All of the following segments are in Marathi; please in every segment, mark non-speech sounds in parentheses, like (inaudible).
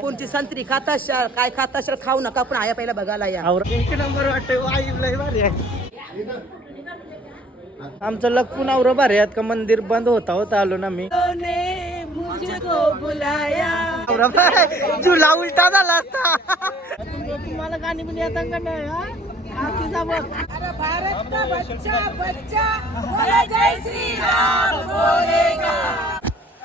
कोणची संत्री खात असाल काय खात असाल खाऊ नका पण आया पहिला बघायला या. एक नंबर वाटतंय वाईब लय भारी आहे. आमचं लखपून आवरं भारी आहेत का? मंदिर बंद होता होता आलो ना मी. झुला उलटा झाला आता. तुम्हाला गाणी पण येतात का नाही.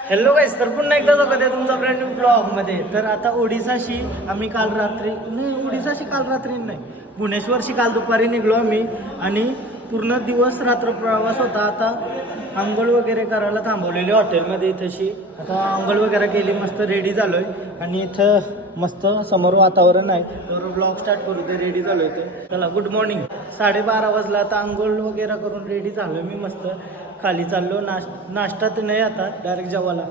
हॅलो गाईस तर पुन्हा एकदा स्वागत आहे तुमचा ब्रँड न्यू ब्लॉगमध्ये. तर आता ओडिसाशी आम्ही काल रात्री नाही ओडिसाशी काल रात्री नाही. भुवनेश्वरशी काल दुपारी निघलो आम्ही आणि पूर्ण दिवस रात्र प्रवास होता. आता आंघोळ वगैरे करायला थांबवलेली हॉटेलमध्ये इथंशी. आता आंघोळ वगैरे केली मस्त रेडी झालोय. आणि इथं मस्त समोर वातावरण आहे. तर ब्लॉग स्टार्ट करू ते रेडी झालोय इथं. चला गुड मॉर्निंग साडेबारा वाजला आता आंघोळ वगैरे करून रेडी झालोय मी मस्त. खाली चाललो नाश नाश्ता तर नाही आता डायरेक्ट जेवायला.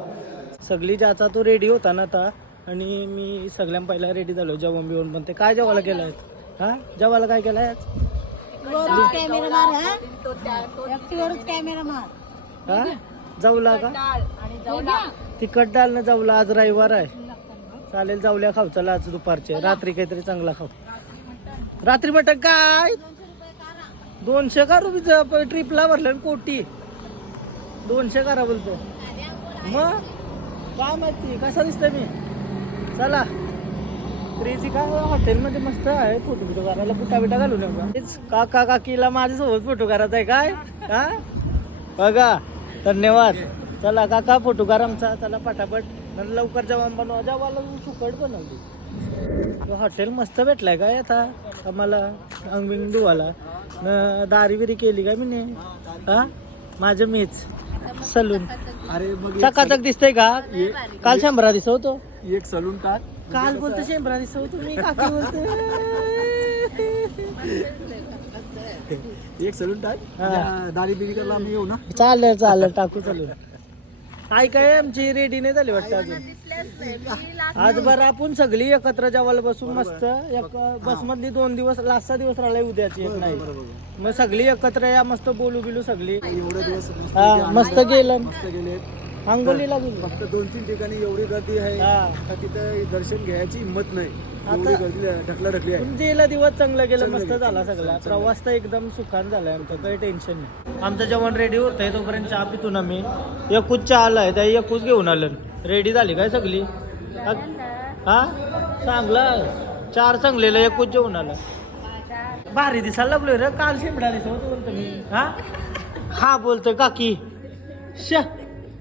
सगळी ज्याचा तो रेडी होता ना आता आणि मी सगळ्यां पहिला रेडी झालो जेवण बिवून पण. ते काय जेवायला केलं आहे हा? जेवायला काय केलं आहे कॅमेरा मार हा? एकटीवरच कॅमेरा मार. हा? जाऊला का तिखट डाल ना जाऊला आज रविवार आहे. चालेल जाऊल्या खाऊ चला आज दुपारचे. रात्री काहीतरी चांगला खाऊ. रात्री मटण काय? दोनशे का रुपये ट्रिपला भरलं कोटी? दोनशे करा बोलतो. मग? काय माहिती? कसा दिसतोय मी? चला. क्रेझी का? हॉटेलमध्ये मस्त आहे फोटो बिटो करायला. कुठा बिटा घालू नका. तेच काका काकीला माझ्यासोबत फोटो करायचा आहे काय? हा? बघा. धन्यवाद. चला काका फोटो करा आमचा. चला पटापट. नंतर लवकर जेवण बनवा. जेवायला सुकट बनवली. हॉटेल मस्त भेटलाय काय आता? आम्हाला अंगबिंग धुवाला न दारी बिरी केली काय मी हा? माझं मीच. सलून. अरे मग चकाचक दिसतंय का? काल शंभरा दिसवतो. एक सलून टाक. काल बोलतो शंभरा दिसवतो मी काकी बोलतो. एक सलून टाक. हा. दाढी बिरी करायला आम्ही येऊ ना. चालेल चालेल टाकू चालू काय काय आमची रेडी नाही झाली वाटतं अजून. आज बरं आपण सगळी एकत्र जेवायला बसून मस्त एक बस मधली दोन दिवस लास्टचा दिवस राहिला उद्याची एक नाही. मग सगळी एकत्र या मस्त बोलू बिलू सगळी एवढे दिवस हा. मस्त गेलं. मस्त गेले अंगोलीला गेलो. फक्त दोन तीन ठिकाणी एवढी गर्दी आहे हा. का तिथं दर्शन घ्यायची हिंमत नाही. एवढी आता- गर्दी ढकला ढकली आहे. तुमच्या दिवस चांगलं गेलं मस्त झाला सगळा. प्रवास तर एकदम सुखान झालाय आमचं काही टेन्शन नाही. आमचं जेवण रेडी होत आहे तोपर्यंत चहा पितो ना मी एकूच चहा आलाय त्या एकूच घेऊन आलं. रेडी झाली काय सगळी? हा? हा? चांगलं. चार चांगलेलं एकूच जेवण आलं. भारी दिसायला लागलोय रे काल शेंबडा दिसत मी. हा? हा बोलतोय काकी. श.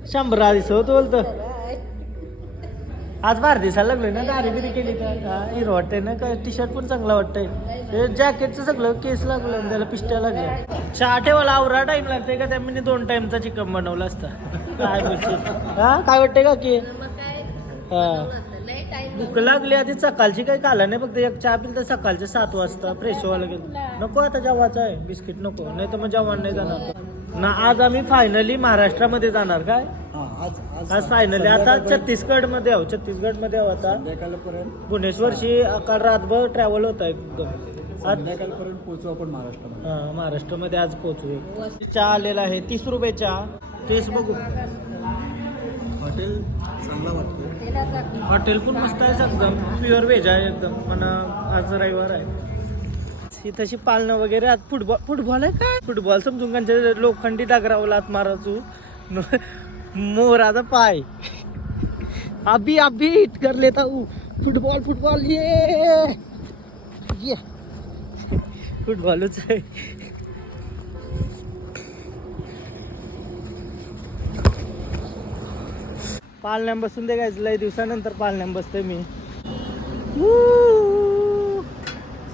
शंभरा दिसत बोलत. आज बाहेर दिसायला लागलोय ना दारी बिरी केली तर. हिरो वाटतंय ना काय टी शर्ट पण चांगला वाटतंय. हे जॅकेटचं सगळं केस लागलं त्याला पिस्ट्या लागल्या चहा ठेवायला आवरा टाइम लागतंय का? त्या दोन टाइमचा चिकन बनवला असता. काय हा काय वाटतंय का की? हा. भूक लागली आधी सकाळची काही खाला नाही फक्त एक चहा पिल तर सकाळच्या सात वाजता फ्रेश व्हायला गेलो. नको आता जेवायचं आहे. बिस्किट नको नाही तर मग जेवण नाही जाणार ना आज आम्ही फायनली महाराष्ट्रामध्ये जाणार काय? हा, आज आज फायनली आता छत्तीसगडमध्ये आहो छत्तीसगडमध्ये आहो आता. संध्याकाळपर्यंत भुवनेश्वरशी काल रातभर ट्रॅव्हल होता एकदम. आज संध्याकाळपर्यंत पोहोचू आपण महाराष्ट्रामध्ये. हा, महाराष्ट्रामध्ये आज पोहोचू चहा आलेला आहे. तीस रुपये चहा. टेस्ट बघू. हॉटेल चांगला वाटतं हॉटेल पण मस्त आहे एकदम प्युअर व्हेज आहे एकदम. पण आज रविवार आहे. ही तशी पालणं वगैरे आज फुटबॉल फुटबॉल आहे काय फुटबॉल समजून त्यांच्या लोखंडी डागरावं आत मारायचो न- मोराचा पाय. अभी अभी हिट कर लेता हूँ फुटबॉल फुटबॉल ये! ये! फुटबॉलच आहे. पालण्या बसून दे गायच लय दिवसानंतर पालण्याम बसते मी. ऊ,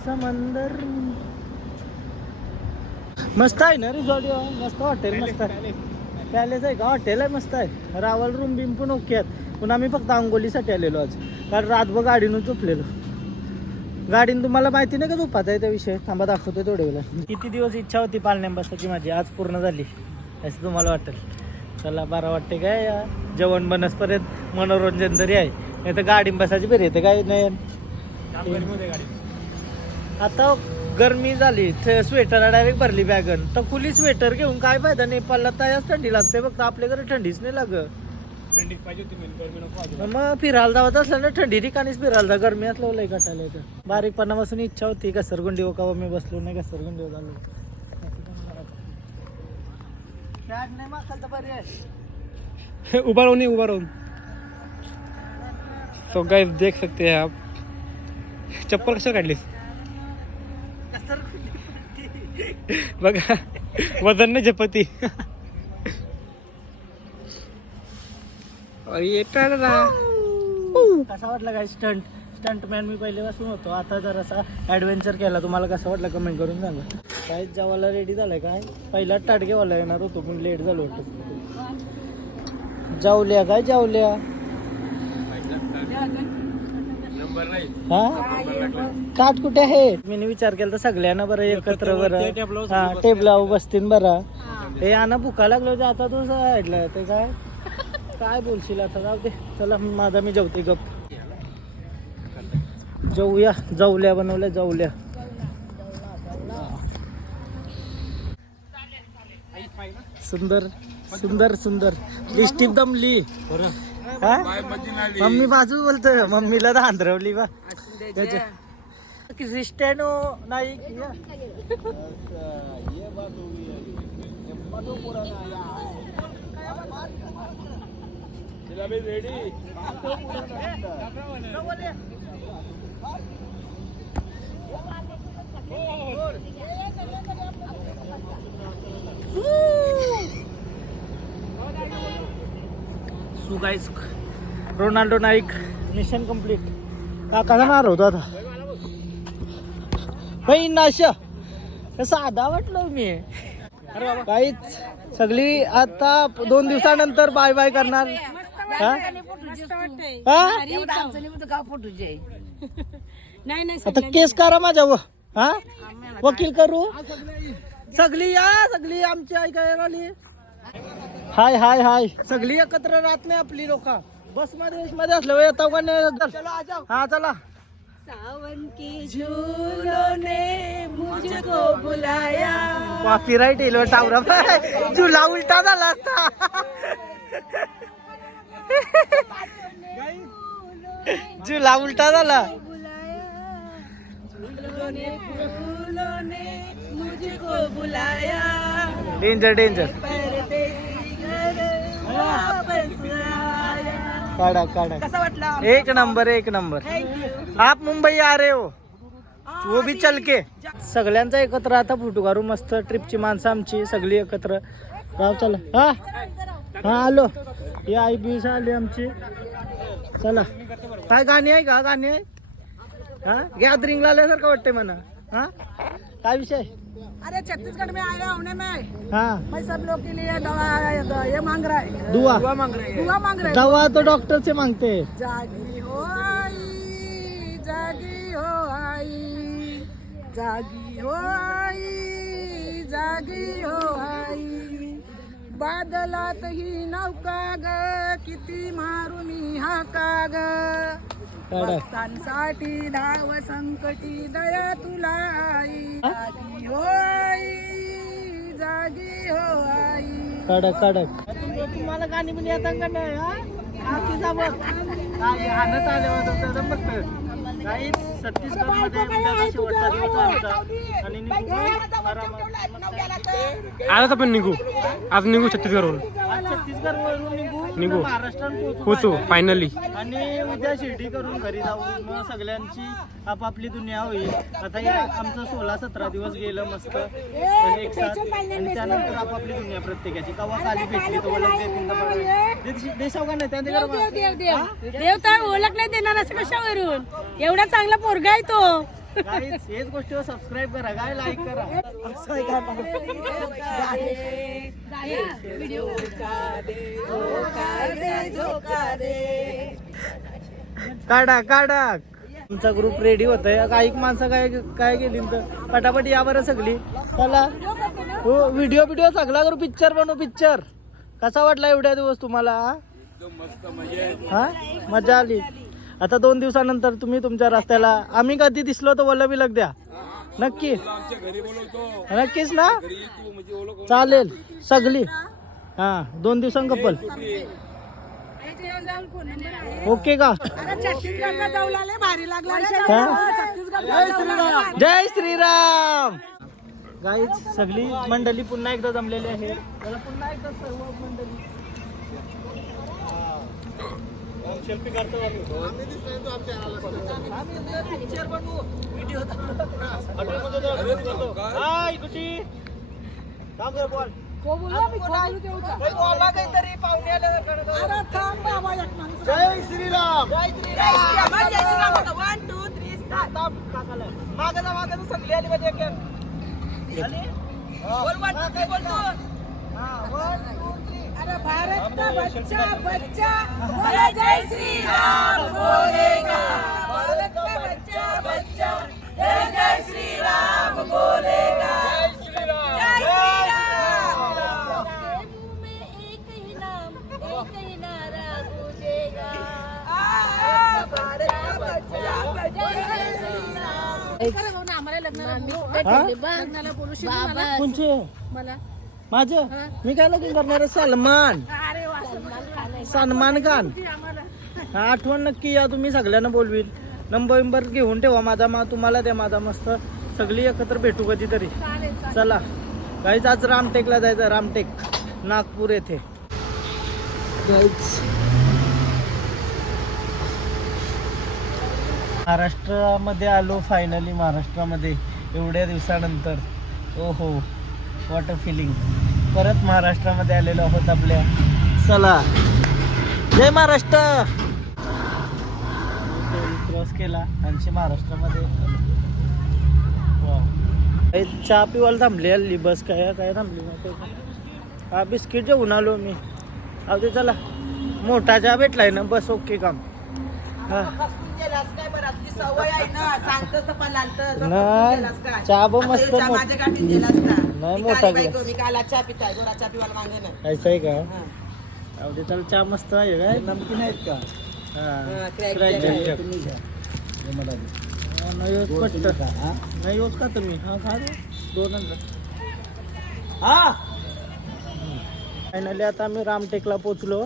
समंदर मस्त आहे ना रिसॉर्ट मस्त हॉटेल मस्त आहे. पॅलेस आहे का? हॉटेल आहे मस्त आहे. रावल रूम बिम पण ओके आहेत. पण आम्ही फक्त अंगोलीसाठी आलेलो आज. कारण रातभर गाडीनं झोपलेलो. गाडीनं तुम्हाला माहिती नाही का झोपाचा आहे त्या विषय? थांबा दाखवतो तेवढे वेळेला किती दिवस इच्छा होती पालण्याम बसायची माझी? आज पूर्ण झाली. असं तुम्हाला वाटेल. चला बरं वाटते काय या जेवण बनसपर्यंत मनोरंजन तरी आहे. नाही तर गाडी बसायची बरी येते काय नाही. आता गरमी झाली स्वेटर डायरेक्ट भरली बॅगन तर खुली स्वेटर घेऊन काय फायदा? नेपाळला तयाच थंडी लागते फक्त. आपल्याकडे थंडीच नाही लाग मग फिरायला जावं असलं ना थंडी ठिकाणीच फिरायला जा. गरमी असलं लय कटायला येतं. बारीकपणापासून इच्छा होती घसरगुंडी हो का मी बसलो नाही घसरगुंडी हो झालो. नाही मागचा पर्याय उभा राहून उभा राहून तो काय देख सकते हैं आप. चप्पल कशा काढलीस? बघा वजन ये टररा. कसा वाटला काय स्टंट स्टंटमॅन मी पहिल्यापासून होतो. आता जरासा ॲडव्हेंचर केला. तुम्हाला कसं वाटलं कमेंट करून सांगा. काय जेवायला रेडी झालाय काय? पहिला टाटगेवाला येणार होतो पण लेट झालो होतो. जाऊल्या काय जाऊल्या? हा? काट कुठे आहे? मी विचार केला तर सगळ्यांना बरं एकत्र बरं. हा टेबलावर बसतील बरं. हे. आणा भुका लागलो होते आता तू साईडला ते काय? काय बोलशील आता? जाऊ दे. चला माझा मी जेवते. गप. जाऊया जाऊल्या बनवल्या जाऊल्या सुंदर सुंदर सुंदर. लिस्टिप दमली. हा? मम्मी बाजू बोलतोय. मम्मीला तर आंधरवली बा त्याच्या क्रिस्टियानो नाही. या. Guys Ronaldo Nike mission complete काकाचा मार होतो आता. बाई नाशा साधा वाटलं मी. काहीच सगळी आता दोन दिवसानंतर बाय बाय करणार. आता केस करा माझ्यावर. हा? वकील करू. सगळी या सगळी आमची ऐकायला आली हाय हाय हाय. सगळी एकत्र राहत नाही आपली लोक. बसमध्ये बसमध्ये असलं येतो का नाही हा चला सावन की झूलों ने मुझको बुलाया. कॉपीराईट येईल टावरा झुला उलटा झाला असता. झुला उलटा झाला. झूलों ने मुझको बुलाया. डेंजर डेंजर काढा काढा. कसा वाटला? एक नंबर एक नंबर. आप मुंबई आ रहे हो? वो भी चल के. सगळ्यांचा एकत्र आता फोटो काढू मस्त ट्रिपची माणसं आमची सगळी एकत्र. राव चला. हा? हा आलो. ही आई बीस आली आमची. चला. काय गाणी आहे का? गाणी आहे हा? गॅदरिंगला आल्यासारखं वाटतंय म्हणा हा? काय विषय? अरे छत्तीसगढ़ में आया हूँ मैं। हा. मैं सब लोग के लिए दवा ये मांग रहा है। दुआ. दुआ मांग रहे हैं। दवा तो डॉक्टर से मांगते। हैं जागी हो आई जागी हो आई जागी हो आई जागी हो आई। बादलात ही नौका ग किती मारू मी हा काग। काढा भक्तांसाठी धाव संकटी दया तुला आई. जागी हो आई जागी हो आई कडक कडक तुम्हाला गाणी पण येतात का नाही हा? बाकी जावं. काय आणत आले होते तर जमत काही छत्तीसगडमध्ये उद्याचा शेवटचा दिवस आहे आमचा आणि निघू. आरामात. आज आपण निघू. आज निघू छत्तीसगडवरून. आज छत्तीसगड वरून निघू. निघू. महाराष्ट्रात फायनली आणि उद्या शिर्डी करून घरी जाऊ. मग सगळ्यांची आपापली दुनिया होईल. आता हे आमचं सोळा सतरा दिवस गेलं मस्त. एक साथ. आणि त्यानंतर आपापली दुनिया प्रत्येकाची. कवा खाली भेटली तो देशाव का नाही त्या देव देव देव देव. तर ओळख नाही देणार असं कशावरून? एवढा चांगला पोरगा आहे तो. हेच गोष्टीवर सबस्क्राईब करा काय लाईक करा. काढा काढा. तुमचा ग्रुप रेडी होत आहे काही माणसं काय काय गेली तर पटापट या बरं सगळी. चला. हो व्हिडिओ बिडिओ सगळा करू. पिक्चर बनवू पिक्चर कसा वाटला एवढ्या दिवस तुम्हाला हा? मजा आली. आता दोन दिवसानंतर तुम्ही तुमच्या रस्त्याला आम्ही कधी दिसलो तर वल्लभी लग द्या. नक्की. नक्कीच ना? चालेल. सगळी. हा दोन दिवसां कपल. ओके का? जय श्रीराम. गाईच सगळी मंडळी पुन्हा एकदा जमलेली आहे. पुन्हा एकदा सर्व मंडळी सेल्फी काढतो हाय कुठी थांब रे बोल जय श्रीराम जय श्रीराम मागाचा मागाचा सगळी आली पाहिजे बोल वन टू थ्री बोल तू हा वन टू थ्री भारत का बच्चा बच्चा बोले जय श्री राम बोलेगा भारत का बच्चा बच्चा जय जय श्री राम बोलेगा जय श्रीराम जय श्री राम माझं? मी काय लगीन करणार आहे? सलमान. सलमान खान हा, आठवण नक्की या तुम्ही सगळ्यांना बोलवील नंबर विंबर घेऊन ठेवा माझा मा तुम्हाला द्या माझा मस्त. सगळी एकत्र भेटू कधीतरी. चला. काहीच आज रामटेकला जायचं रामटेक. नागपूर येथे. महाराष्ट्रामध्ये आलो फायनली महाराष्ट्रामध्ये. एवढ्या दिवसानंतर. Oh water what a feeling परत महाराष्ट्रामध्ये आलेलो आहोत आपल्या. चला. जय महाराष्ट्र! क्रॉस केला आणखी महाराष्ट्रामध्ये. चहा पिवायला थांबली हल्ली बस काय काय थांबली हा बिस्किट जेवून आलो मी. अहो ते चला. मोठा चहा भेटलाय ना बस ओके काम. नाही चहा मस्त नाही, मोठा ऐसा आहे का. अहो ते चल चहा मस्त आहे काय नमकीन आहेत का? हा. हा. तुम्ही घ्या. हे मला दे. हा, नाही होत दोन पट्ट. तुम्ही खा, हा? नाही होत का तुम्ही? हा खा रे. दोन हा. फायनली आता आम्ही रामटेकला पोचलो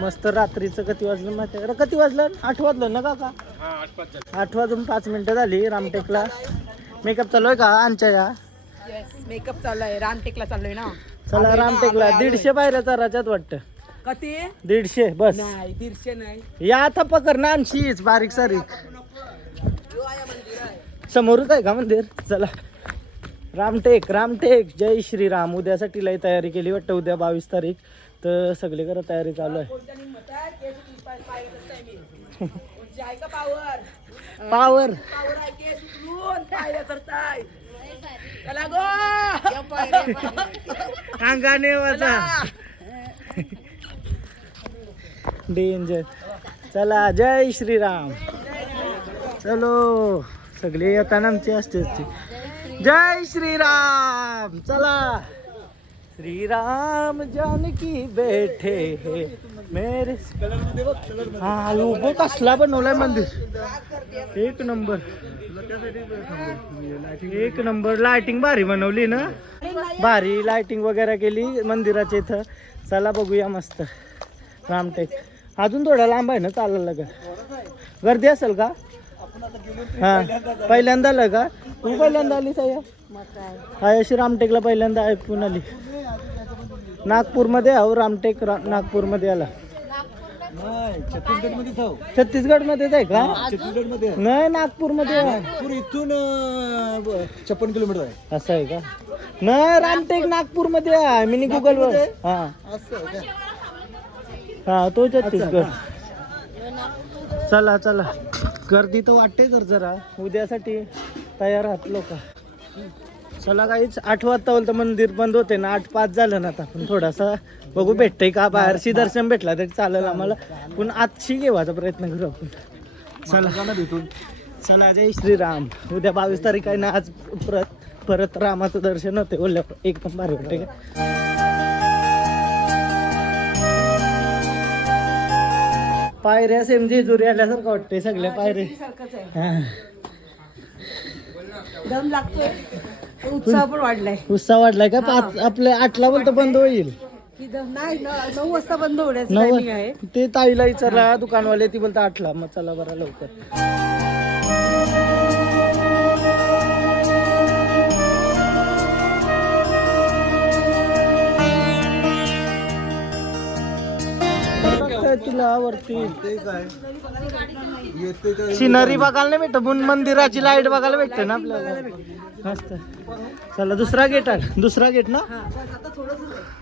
मस्त रात्रीचं किती वाजलं माहिती आहे का? किती वाजलं? आठ वाजलं ना काका? आठ वाजून पाच मिनिटं झाली रामटेकला. मेकअप चालू आहे का आमच्या या? मेकअप चालू आहे. रामटेकला चाललोय ना. चला रामटेकला. दीडशे पायऱ्याचा राज्यात वाटतं. कधी? दीडशे बस. नाही दीडशे नाही. या आता पकड ना आणशीच बारीक सारीक. समोरच आहे का मंदिर? चला. रामटेक रामटेक. जय श्रीराम. उद्यासाठी लय तयारी केली वाटतं उद्या बावीस तारीख. तर सगळी करत तयारी चालू आहे. आहे का पावर पावर पावर आहे केस उचलून पायऱ्या करताय चला गो अंगाने वाचा. डेंजर चला जय श्रीराम. चलो. सगळे येताना आमची असते असते जय श्रीराम. चला. श्रीराम जानकी बैठे हे। मेरे हा लोगो कसला बनवलाय मंदिर। एक नंबर। एक नंबर। लाइटिंग भारी बनवली ना। भारी लाइटिंग वगैरे केली मंदिराच्या इथं. चला बघूया मस्त. रामटेक. अजून थोडा लांब आहे ना चालायला गर्दी असेल का? हा. पहिल्यांदा आलं का? तू पहिल्यांदा आली साया हा अशी रामटेकला पहिल्यांदा ऐकून आली. नागपूरमध्ये आहो रामटेक रा नागपूरमध्ये आला. नाही छत्तीसगडमध्ये जाऊ छत्तीसगड मध्येच आहे का? छत्तीसगडमध्ये नाही. नागपूर इथून छप्पन किलोमीटर आहे. असं आहे का? नाही रामटेक नागपूरमध्ये आहे मिनी गुगल वर. हा? हा तो छत्तीसगड. चला चला. गर्दी तर वाटते तर जरा. उद्यासाठी तयार आहात लोक. चला काहीच आठ वाजता बोलतं मंदिर बंद होते ना. आठ पाच झालं ना आता पण थोडासा. बघू भेटतंय का? बाहेरशी दर्शन भेटला तरी चालेल आम्हाला. पण आजशी घेवायचा प्रयत्न करू आपण. चला. भेटून. चला जय श्रीराम. उद्या बावीस तारीख आहे ना. आज परत परत रामाचं दर्शन होते. बोलल्या एकदम भारी वाटते का? पायऱ्या सेम जेजुरी आल्यासारखं वाटतंय सगळ्या पायऱ्या. हा. दम लागतोय. उत्साह पण वाढलाय. उत्साह वाढलाय का? पाच आपल्या आठला बोलतं बंद होईल. की द- नाही न- नऊ वाजता बंद होण्याचं नऊ टायमिंग आहे. ते ताईला विचारला दुकानवाले ती बोलता आठला. मग चला बरं लवकर. बघताय तुला वरती काय सिनरी बघायला नाही भेटत पण मंदिराची लाइट बघायला भेटते ना आपल्याला. मस्त. चला दुसरा गेट आहे दुसरा गेट ना?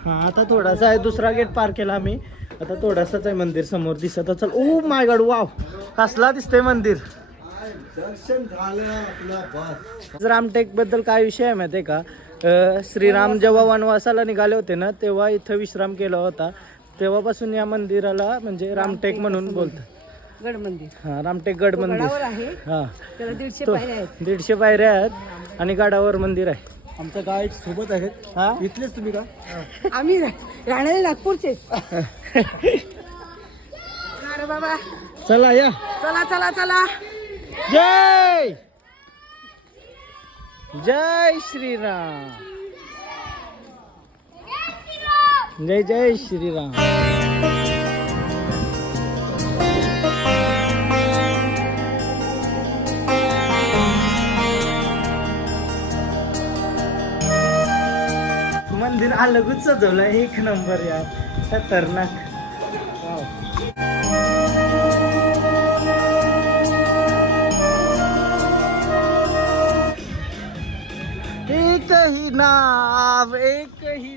हा आता थोडासा आहे. दुसरा गेट पार केला आम्ही. आता थोडासाच आहे मंदिर समोर दिसत चल ओ माय गॉड वाव कसला दिसतंय मंदिर? दर्शन झालं रामटेकबद्दल काय विषय आहे माहिती आहे का श्रीराम जेव्हा वनवासाला निघाले होते ना तेव्हा इथं विश्राम केला होता. तेव्हापासून या मंदिराला म्हणजे रामटेक म्हणून बोलतात. गड मंदिर. हा रामटेक गड गडावर मंदिर. आहे. हा. त्याला दीडशे तो पायऱ्या आहेत. दीडशे पायऱ्या आहेत आणि गडावर मंदिर आहे. आमचा गाईड सोबत आहेत. हा? इथलेच तुम्ही का? आम्ही रा- राहणारे नागपूरचे. अरे बाबा. चला या. चला चला चला. जय! जय श्रीराम. जय जय श्रीराम. मंदिर अलगच सजवलं एक नंबर यार. खतरनाक. वाव. एक ही नाव एक ही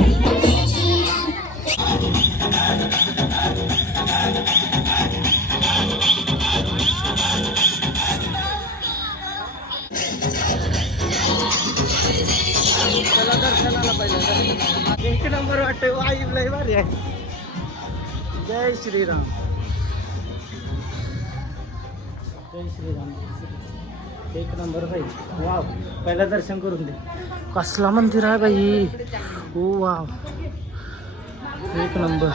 दर्शनाला एक नंबर वाटतंय. वाईब लय भारी आहे. जय श्रीराम. जय श्रीराम. एक नंबर भाई. वाव पहिला दर्शन करून दे. कसला मंदिर आहे बाई? ओ वाव एक नंबर.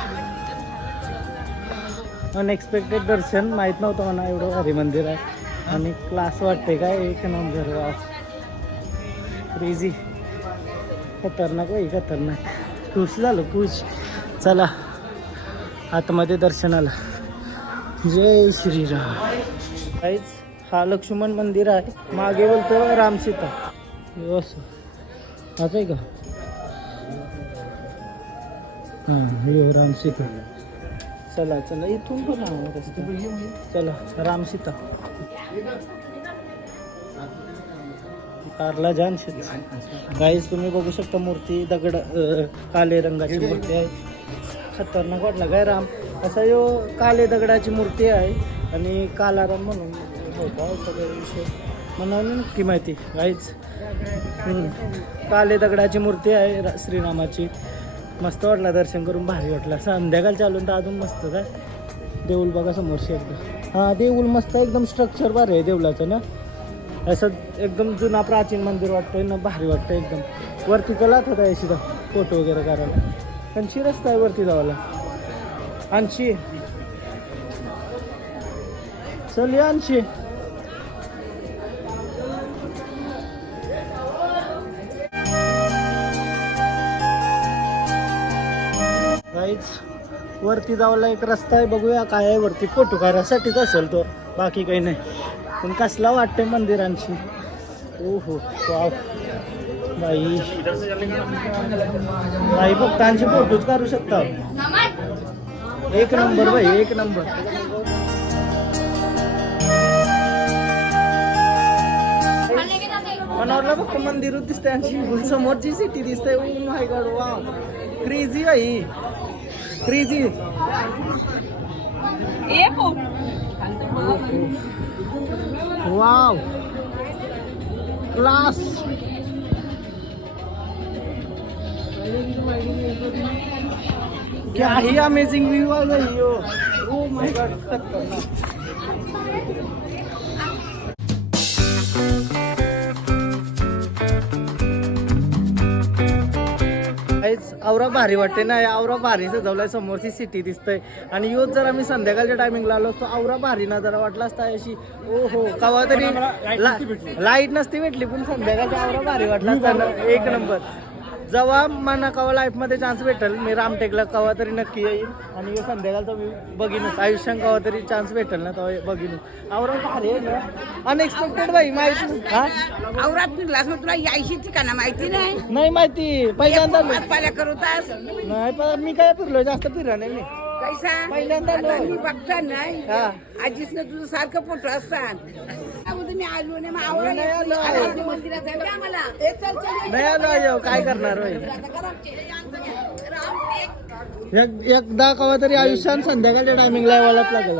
अनएक्सपेक्टेड दर्शन. माहीत नव्हतं म्हणा एवढं भारी मंदिर आहे. आणि क्लास वाटते काय एक नंबर. वाव क्रेझी खतरनाक बाई खतरनाक. खुश झालं खुश. चला आतमध्ये दर्शनाला जय श्रीराम. काहीच हा लक्ष्मण मंदिर आहे. मागे बोलतो रामसीता असं. असं आहे का? हां हे रामसीता चला चला इथून पण चला रामसीता कारला जान गाईज तुम्ही बघू शकता मूर्ती दगड काले रंगाची मूर्ती आहे. खतरनाक वाटला. काय राम? असा यो काले दगडाची मूर्ती आहे आणि कालाराम म्हणून होता सगळं विषय. म्हणून नक्की माहिती? गाईच काले दगडाची मूर्ती आहे श्रीरामाची. मस्त वाटला दर्शन करून भारी वाटला. संध्याकाळ चालून तर अजून मस्त काय देऊळ बघा समोरशी एकदम हां देऊळ मस्त एकदम स्ट्रक्चर भारी आहे देऊळाचं ना. असं एकदम जुना प्राचीन मंदिर वाटतंय ना भारी वाटतं एकदम. वरती चला होता आहे फोटो वगैरे करायला ऐंशी रस्ता आहे वरती जावाला आणखी चल या आणखी वरती जावला एक रस्ता आहे बघूया काय आहे वरती. फोटो काढायसाठीच असेल तो बाकी काही नाही. पण कसला वाटते मंदिरांची ओ हो वाव. बाई. बाई भक्तांचे फोटोच काढू शकता? एक नंबर बाई एक नंबर. मनावरला फक्त मंदिर दिसते आणि समोरची सिटी दिसते ऊन माय गड वा क्रेझी बाई क्रेझी वाव. क्लास. क्या ही अमेजिंग व्यू आ गई हो ओ माय गॉड आवरा भारी वाटते ना. आवरा भारी सजवलाय. समोरची सिटी दिसतंय. आणि योच जर आम्ही संध्याकाळच्या टायमिंगला आलो असतो. आवरा भारी ना जरा वाटला असता अशी. ओ हो कवा तरी लाइट नसती भेटली. पण संध्याकाळच्या आवरा भारी वाटला असता एक नंबर. जेव्हा मला कवा लाईफमध्ये चान्स भेटेल मी रामटेकला कवा तरी नक्की येईल आणि संध्याकाळचा व्ह्यू बघीनच. आयुष्यात कवा तरी चान्स भेटेल ना तेव्हा बघीन आवरा भारी आहे ना? अनएक्सपेक्टेड बाई माहिती हा? औरात निघलास मग तुला यायची ठिकाणा माहिती नाही? नाही माहिती. पहिल्यांदा पाल्या करतास? नाही पण मी काय फिरलो जास्त फिरला नाही मी. कैसा? पहिल्यांदा. मी बघता नाही. आजीसनं तुझं सारखं फोटो असतात मी आलो नाही मग आवरा नाही येत नाही. आलो. आलो मंदिरात जायला द्या मला. ए, चल, चल, ये. नाही आलो अयो, काय करणार होय आता करा. राम, एक- एकदा कवा तरी आयुष्यात संध्याकाळच्या टायमिंगला यावंच लागेल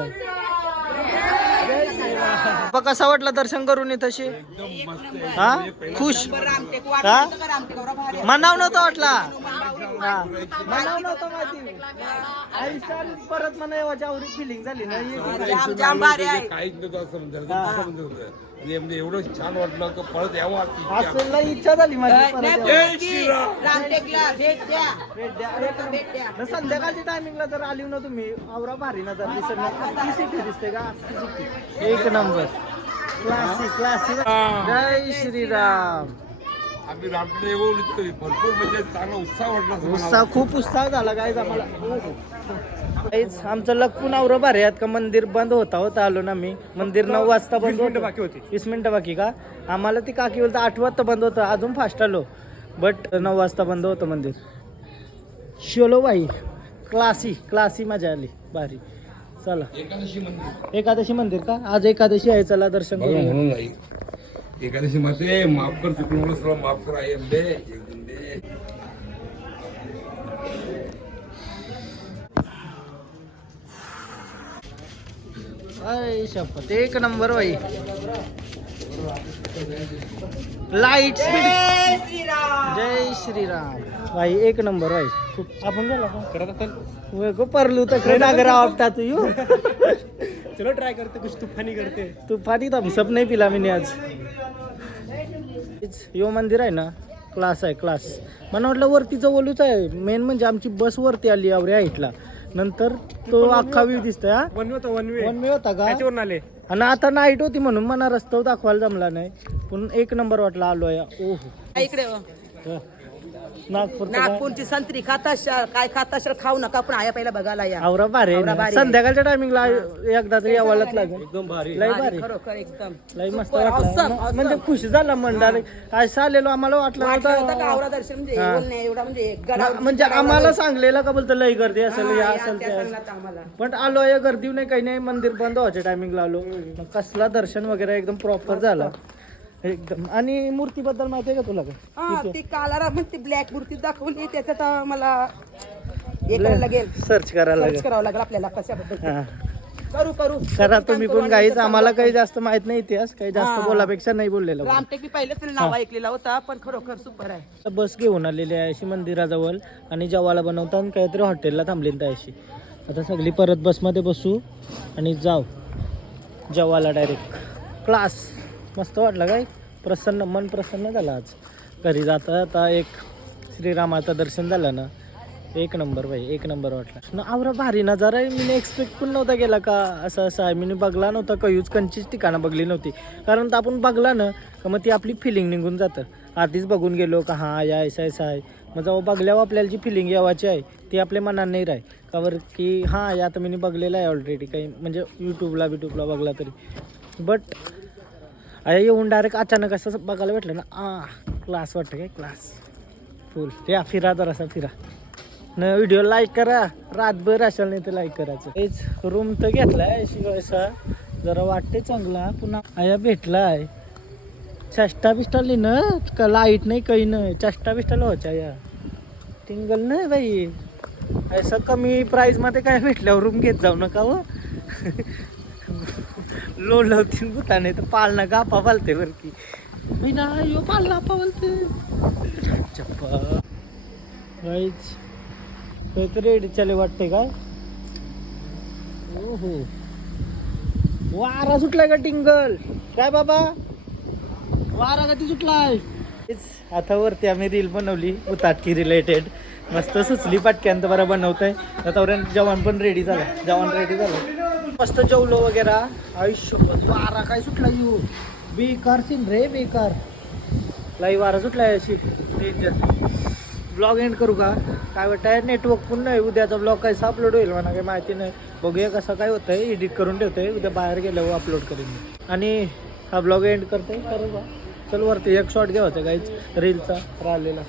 पण कसा वाटलं दर्शन करून तशी? हा? खुश? हा? मनाव नव्हतं वाटला? हा. मनाव नव्हतं माहिती. आयुष्यात परत मला फिलिंग झाली ना. हे- जाम जाम भारी आहे. काहीच नव्हतं असं म्हणजे असं म्हणजे होतं. आणि म्हणजे एवढं छान वाटलं की परत यावं अशी इच्छा. असं लई इच्छा झाली माझी परत नाही, यावं. की रामटेकला भेट द्या भेट द्या. एक भेट द्या न संध्याकाळच्या टायमिंगला जर आली ना तुम्ही आवरा भारी ना जर ना सिटी दिसते का. एक नंबर क्लासिक क्लासिक जय श्रीराम आम्ही येऊन इतकं भरपूर म्हणजे चांगला उत्साह वाटला असं. उत्साह खूप उत्साह झाला काय आम्हाला काहीच आमचं लपून आवरं भारी आहेत का? मंदिर बंद होता होता आलो ना मी. मंदिर नऊ वाजता बंद होतं. बाकी होती. वीस मिनिटं बाकी का? आम्हाला ती काकी बोलतं आठ वाजता बंद होतं अजून फास्ट आलो. बट नऊ वाजता बंद होतं मंदिर. शिवलो बाई. क्लासी क्लासी मजा आली. भारी. चला. एकादशी मंदिर. एकादशी मंदिर का? आज एकादशी आहे चला दर्शन बघा करू म्हणून नाही एकादशी मध्ये माफ कर सर्व माफ कर आई एक दिन दे. शपथ एक नंबर बाई. Light speed. जय श्रीराम. भाई एक नंबर भाई खूप आपण गेला का? करत असेल. गो परलू तर नागर आवडता तू यू. चलो ट्राय करते कुछ तुफानी करते. तू फाटी थम्सअप नाही पिला मी आज. यो मंदिर आहे ना क्लास आहे क्लास मला वाटलं वरती जवळच आहे. मेन म्हणजे आमची बस वरती आली आवरे हाईटला. नंतर तो अख्खा व्ह्यू दिसतोय हा? वन होता वन वे वन वे होता का? त्याच्यावरून आले. आणि आता नाईट होती म्हणून मला रस्ता दाखवायला जमला नाही. पण एक नंबर वाटला आलो या ओहो इकडे हो. नागपूर नागपूरची संत्री खाता असाल, काय खाता असाल खाऊ नका पण आया पहिला बघायला या आवरा भारी आहे आवरा ना. भारी आहे. संध्याकाळच्या टायमिंगला एकदा तरी यावायलाच लागेल एकदम भारी लय भारी, खरोखर एकदम लय मस्त Super, वाटलं awesome, म- awesome. म्हणजे खुश झाला मंडळ आज आलेलो आम्हाला वाटलं वाटलं होतं का नव्हतं आवरा दर्शन म्हणजे. एवढं नाही, एवढा म्हणजे गडावर- म्हणजे आम्हाला दर्शन. सांगलेलं का बोलतं लय गर्दी असेल हा, या या, असेल त्या सांगण्यात. आम्हाला. पण आलो या गर्दी नाही काही नाही मंदिर बंद व्हायच्या टायमिंगला आलो मग कसला दर्शन वगैरे एकदम प्रॉपर झाला एकदम. आणि मूर्तीबद्दल माहिती आहे का तुला हा काय ती कालारा ती ब्लॅक मूर्ती दाखवली त्याच्यात मला हे करायला लागेल. सर्च करायला सर्च लागेल. करावं लागेल आपल्याला कशाबद्दल. हा. करू करू. करा तुम्ही पण काहीच आम्हाला काही जास्त माहीत नाही इतिहास काही जास्त. बोलापेक्षा नाही बोललेलं बरं. रामटेक मी पहिलेच नाव ऐकलेला होता पण खरोखर सुपर आहे. बस घेऊन आलेली आहे अशी मंदिराजवळ आणि जेवायला बनवतात आणि काहीतरी हॉटेलला थांबली त्या अशी. आता सगळी परत बसमध्ये बसू आणि जाऊ. जेवायला डायरेक्ट क्लास मस्त वाटलं काय? प्रसन्न मन प्रसन्न झालं आज. घरी जाता आता एक श्रीरामाचं दर्शन झालं ना. एक नंबर भाई एक नंबर वाटला. न आवरा भारी नजारा आहे. मी एक्सपेक्ट पण नव्हता गेला का असं असं आहे. मी बघला नव्हता कयूज कंचीच ठिकाणं बघली नव्हती. कारण तर आपण बघला ना का मग ती आपली फिलिंग निघून जातं. आधीच बघून गेलो का हां या ऐसा ऐसा आहे. मग जेव्हा बघल्यावर आपल्याला जी फिलिंग यावाची आहे ती आपल्या मनात नाही राही का बरं की हां या तर मी बघलेलं आहे ऑलरेडी काही म्हणजे यूट्यूबला बिट्यूबला बघला तरी. बट येऊन डायरेक्ट अचानक असं बघायला भेटलं ना. आ क्लास वाटतं काय? क्लास फुल या फिरा जरासा फिरा. न व्हिडिओ लाईक करा. रातभर असाल नाही तर लाईक करायचं. तेच रूम तर घेतलाय शिवायचा. जरा वाटते चांगला. पुन्हा आया भेटलाय. चष्टा बिष्टा लिहिणं? का लाइट नाही काही नाही? चष्टा बिष्टा लावायच्या या. टिंगल नाही बाई. असं कमी प्राईजमध्ये काय भेटल्यावर रूम घेत जाऊ नका व हो. (laughs) लो लवतीन भूताने तर पालना गापा पालते बर की. मी ना यो पालना पालते. चप्पा. काहीच तर रेडी चाले वाटते काय? ओहो. वारा सुटलाय का टिंगल? काय बाबा? वारा कधी सुटलाय? आता वरती आम्ही रील बनवली उताटकी रिलेटेड मस्त सुचली पाटक्यांत तर बरं बनवतंय. त्याच्यापर्यंत जवान पण रेडी झाला. जवान रेडी झाला. मस्त जेवलो वगैरे. आयुष्य वारा काय सुटला येऊ? बेकार सीन रे बेकार. लाई वारा सुटलाय अशी डेंजर ब्लॉग एंड करू का? काय वाटतंय नेटवर्क पण नाही. उद्याचा ब्लॉग काय अपलोड होईल मला काही माहिती नाही. बघूया कसं काय होतं आहे एडिट करून ठेवतोय. उद्या बाहेर गेल्यावर अपलोड करेन मी. आणि हा ब्लॉग एंड करते करू का? चल वरती एक शॉट घ्या होता काहीच रीलचा राहिलेला.